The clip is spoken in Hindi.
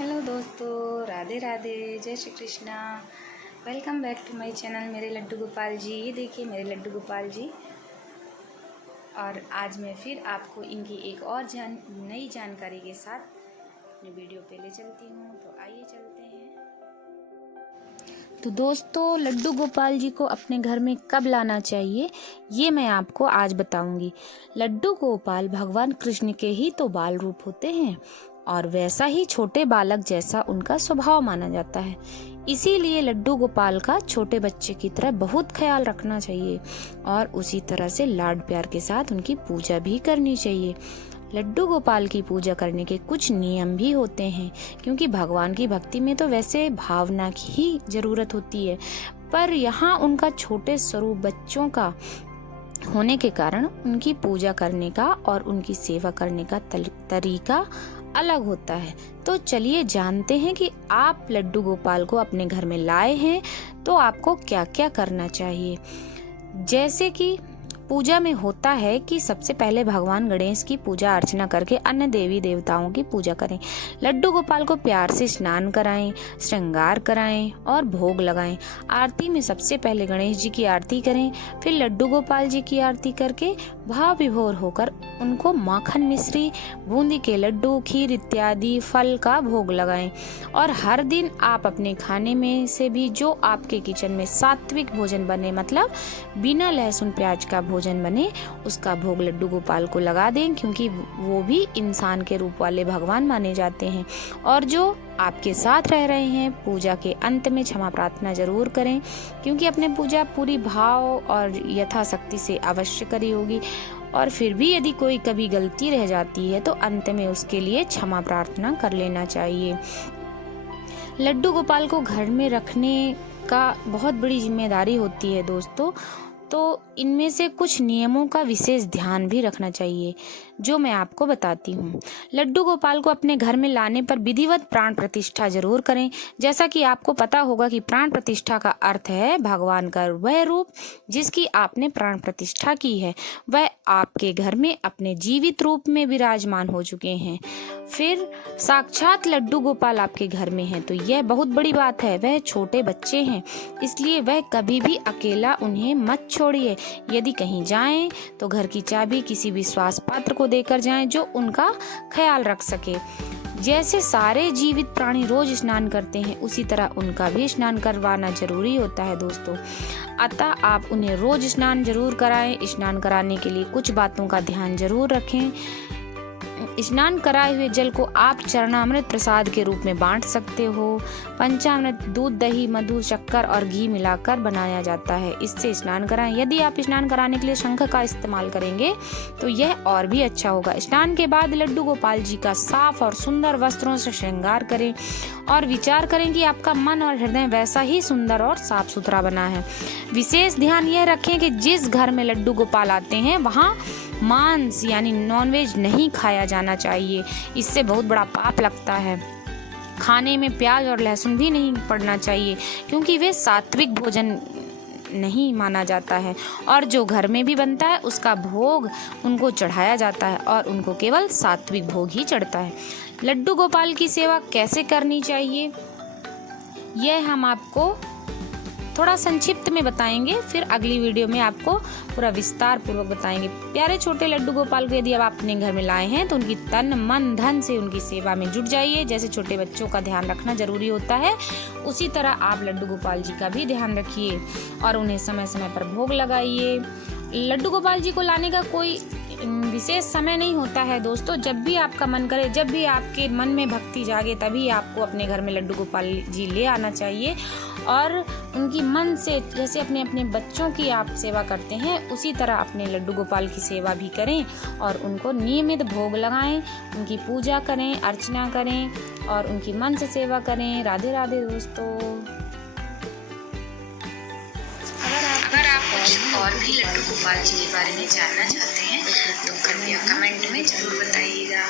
हेलो दोस्तों, राधे राधे, जय Shri Krishna. Welcome back to my channel मेरे लड्डू गोपाल जी। ये देखिए मेरे लड्डू गोपाल जी। और आज मैं फिर आपको इनकी एक और नई जानकारी के साथ अपनी वीडियो पे ले चलती हूँ। तो आइए चलते हैं। तो दोस्तों, लड्डू गोपाल जी को अपने घर में कब लाना चाहिए ये मैं आपको आज बताऊंगी। लड्डू गोपाल भगवान कृष्ण के ही तो बाल रूप होते हैं और वैसा ही छोटे बालक जैसा उनका स्वभाव माना जाता है। इसीलिए लड्डू गोपाल का छोटे बच्चे की तरह बहुत ख्याल रखना चाहिए और उसी तरह से लाड प्यार के साथ उनकी पूजा भी करनी चाहिए। लड्डू गोपाल की पूजा करने के कुछ नियम भी होते हैं, क्योंकि भगवान की भक्ति में तो वैसे भावना की ही जरूरत होती है, पर यहाँ उनका छोटे स्वरूप बच्चों का होने के कारण उनकी पूजा करने का और उनकी सेवा करने का तरीका अलग होता है। तो चलिए जानते हैं कि आप लड्डू गोपाल को अपने घर में लाए हैं तो आपको क्या क्या करना चाहिए। जैसे कि पूजा में होता है कि सबसे पहले भगवान गणेश की पूजा अर्चना करके अन्य देवी देवताओं की पूजा करें। लड्डू गोपाल को प्यार से स्नान कराएं, श्रृंगार कराएं और भोग लगाएं। आरती में सबसे पहले गणेश जी की आरती करें, फिर लड्डू गोपाल जी की आरती करके भाव विभोर होकर उनको माखन मिश्री, बूंदी के लड्डू, खीर इत्यादि फल का भोग लगाएं। और हर दिन आप अपने खाने में से भी जो आपके किचन में सात्विक भोजन बने, मतलब बिना लहसुन प्याज का भोजन बने, उसका भोग लड्डू गोपाल को लगा दें, क्योंकि वो भी इंसान के रूप वाले भगवान माने जाते हैं। और जो आपके साथ रह रहे हैं, पूजा के अंत में क्षमा प्रार्थना जरूर करें, क्योंकि अपने पूजा पूरी भाव और यथाशक्ति से अवश्य करी होगी। और फिर भी यदि कोई कभी गलती रह जाती है तो अंत में उसके लिए क्षमा प्रार्थना कर लेना चाहिए। लड्डू गोपाल को घर में रखने का बहुत बड़ी जिम्मेदारी होती है दोस्तों, तो इनमें से कुछ नियमों का विशेष ध्यान भी रखना चाहिए, जो मैं आपको बताती हूँ। लड्डू गोपाल को अपने घर में लाने पर विधिवत प्राण प्रतिष्ठा जरूर करें। जैसा कि आपको पता होगा कि प्राण प्रतिष्ठा का अर्थ है भगवान का वह रूप जिसकी आपने प्राण प्रतिष्ठा की है, वह आपके घर में अपने जीवित रूप में विराजमान हो चुके हैं। फिर साक्षात लड्डू गोपाल आपके घर में हैं, तो यह बहुत बड़ी बात है। वह छोटे बच्चे हैं, इसलिए वह कभी भी अकेला उन्हें मत छोड़िए। यदि कहीं जाएं तो घर की चाबी किसी विश्वास पात्र को देकर जाएं जो उनका ख्याल रख सके। जैसे सारे जीवित प्राणी रोज स्नान करते हैं, उसी तरह उनका भी स्नान करवाना जरूरी होता है दोस्तों। अतः आप उन्हें रोज स्नान जरूर कराएं। स्नान कराने के लिए कुछ बातों का ध्यान जरूर रखें। स्नान कराए हुए जल को आप चरणामृत प्रसाद के रूप में बांट सकते हो। पंचामृत दूध, दही, मधु, शक्कर और घी मिलाकर बनाया जाता है, इससे स्नान कराएं। यदि आप स्नान कराने के लिए शंख का इस्तेमाल करेंगे तो यह और भी अच्छा होगा। स्नान के बाद लड्डू गोपाल जी का साफ और सुंदर वस्त्रों से श्रृंगार करें और विचार करें कि आपका मन और हृदय वैसा ही सुंदर और साफ सुथरा बना है। विशेष ध्यान यह रखें कि जिस घर में लड्डू गोपाल आते हैं वहाँ मांस यानी नॉनवेज नहीं खाया जाना चाहिए, इससे बहुत बड़ा पाप लगता है। खाने में प्याज और लहसुन भी नहीं पड़ना चाहिए, क्योंकि वे सात्विक भोजन नहीं माना जाता है। और जो घर में भी बनता है उसका भोग उनको चढ़ाया जाता है और उनको केवल सात्विक भोग ही चढ़ता है। लड्डू गोपाल की सेवा कैसे करनी चाहिए यह हम आपको थोड़ा संक्षिप्त में बताएंगे, फिर अगली वीडियो में आपको पूरा विस्तार पूर्वक बताएंगे। प्यारे छोटे लड्डू गोपाल को यदि आप अपने घर में लाए हैं तो उनकी तन मन धन से उनकी सेवा में जुट जाइए। जैसे छोटे बच्चों का ध्यान रखना जरूरी होता है, उसी तरह आप लड्डू गोपाल जी का भी ध्यान रखिए और उन्हें समय समय पर भोग लगाइए। लड्डू गोपाल जी को लाने का कोई विशेष समय नहीं होता है दोस्तों। जब भी आपका मन करे, जब भी आपके मन में भक्ति जागे, तभी आपको अपने घर में लड्डू गोपाल जी ले आना चाहिए और उनकी मन से, जैसे अपने अपने बच्चों की आप सेवा करते हैं, उसी तरह अपने लड्डू गोपाल की सेवा भी करें और उनको नियमित भोग लगाएं, उनकी पूजा करें, अर्चना करें और उनकी मन से सेवा करें। राधे राधे दोस्तों। अगर आप कुछ और भी लड्डू गोपाल जी के बारे में जानना चाहते हैं तो कृपया कमेंट में जरूर बताइएगा।